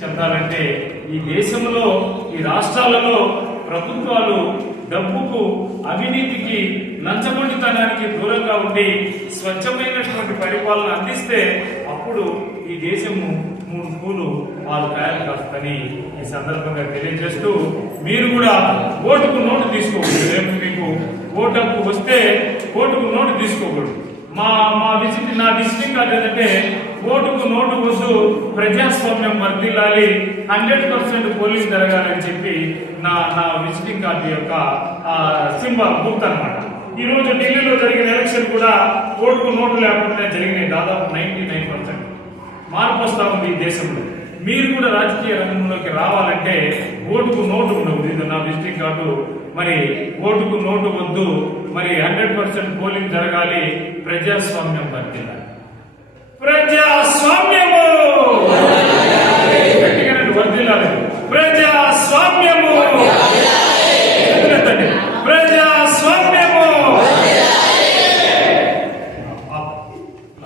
చెందాలంటే ఈ దేశంలో ఈ రాష్ట్రాలలో ప్రభుత్వాలు డబ్బుకు అవినీతికి లంచగొండితనానికి దూరంగా ఉండి స్వచ్ఛమైనటువంటి పరిపాలన అందిస్తే అప్పుడు ఈ దేశము 3 పూలు 4 కాయలు కాస్తని ఈ సందర్భంగా తెలియజేస్తూ మీరు కూడా ఓటుకు నోటు తీసుకోకూడదు. రేపు మీకు ఓటకు వస్తే ఓటుకు నోటు తీసుకోకూడదు. నా విజిటింగ్ కార్డు ఏంటంటే ఓటుకు నోటు వద్దు, ప్రజాస్వామ్యం వర్ధిల్లాలి, 100% పోలింగ్ జరగాలని చెప్పి నా విజిటింగ్ కార్డు యొక్క సింబల్ గుర్తు అనమాట. ఈ రోజు ఢిల్లీలో జరిగిన ఎలక్షన్ కూడా ఓటుకు నోటు లేకుండా జరిగినాయి. దాదాపు 99% మార్పు వస్తా ఉంది ఈ దేశంలో. మీరు కూడా రాజకీయ రంగంలోకి రావాలంటే ఓటుకు నోటు ఉండదు. ఇది నా విజిటింగ్ కార్డు. మరి ఓటుకు నోటు వద్దు, మరి 100% పోలింగ్ జరగాలి, ప్రజాస్వామ్యం వర్ధిల్లాలి. ప్రజాస్వామ్యము